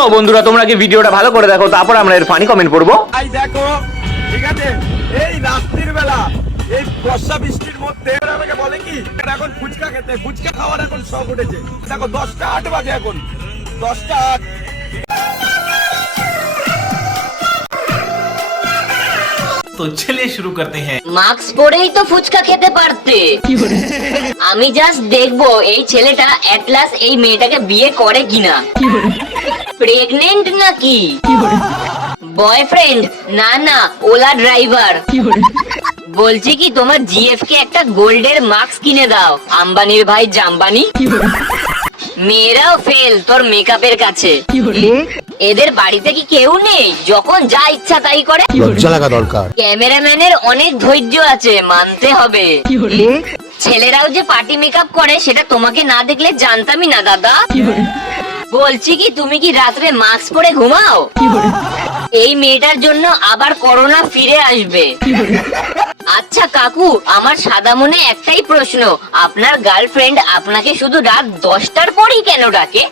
তো বন্ধুরা তোমরা কি ভিডিওটা ভালো করে দেখো, তারপর আমরা এর ফানি কমেন্ট পড়বো। এই দেখো, ঠিক আছে, এই রাত্রির বেলা এই বর্ষা বৃষ্টির মধ্যে আমাকে বলে কি এখন ফুচকা খেতে, ফুচকা খাওয়ার এখন শখ উঠেছে। দেখো 10টা 8 বাজে, এখন 10টা 8। तो चलिए शुरू करते हैं। মাস্ক পরেই তো ফুচকা খেতে পারতে। আমি জাস্ট দেখবো এই ছেলেটা এটলাস এই মেয়েটাকে বিয়ে করে কিনা। প্রেগনেন্ট নাকি, বয়ফ্রেন্ড না না ওলা ড্রাইভার। বলছি কি তোমার জিএফ কে একটা গোল্ডের মাস্ক কিনে দাও, আম্বানির ভাই জাম্বানি। মেয়েরাও ফেল তোর মেকআপের কাছে। এদের বাড়িতে কি কেউ নেই, যখন যা ইচ্ছা তাই করে? লজ্জা লাগা দরকার। ক্যামেরাম্যানের অনেক ধৈর্য আছে, মানতে হবে। ছেলেরাও যে পার্টি মেকআপ করে সেটা তোমাকে না দেখলে জানতামই না দাদা। বলছি কি তুমি কি রাত্রে মাস্ক পরে ঘুমাও? এই মেয়েটার জন্য আবার করোনা ফিরে আসবে। আচ্ছা কাকু, আমার সাদা মনে একটাই প্রশ্ন, আপনার গার্লফ্রেন্ড আপনাকে শুধু রাত 10টার পরই কেন ডাকে?